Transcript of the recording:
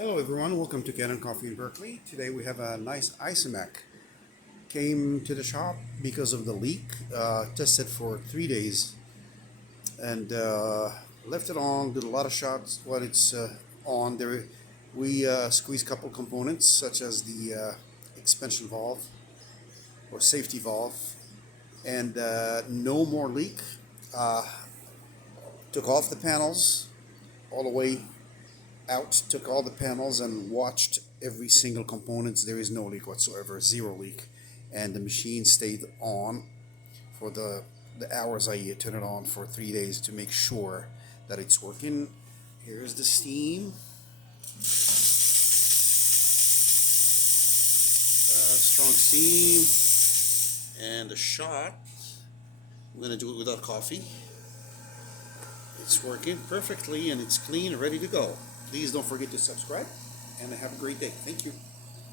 Hello everyone, welcome to Kanen Coffee in Berkeley. Today we have a nice Isomac. Came to the shop because of the leak, tested for 3 days and left it on, did a lot of shots while it's on. There we squeezed a couple components such as the expansion valve or safety valve and no more leak. Uh, Took off the panels all the way out, took all the panels and watched every single component. There is no leak whatsoever, zero leak, and the machine stayed on for the hours I turned it on for 3 days to make sure that it's working. Here's the steam, strong steam, and the shot. I'm gonna do it without coffee. It's working perfectly and it's clean, ready to go. Please don't forget to subscribe and have a great day. Thank you.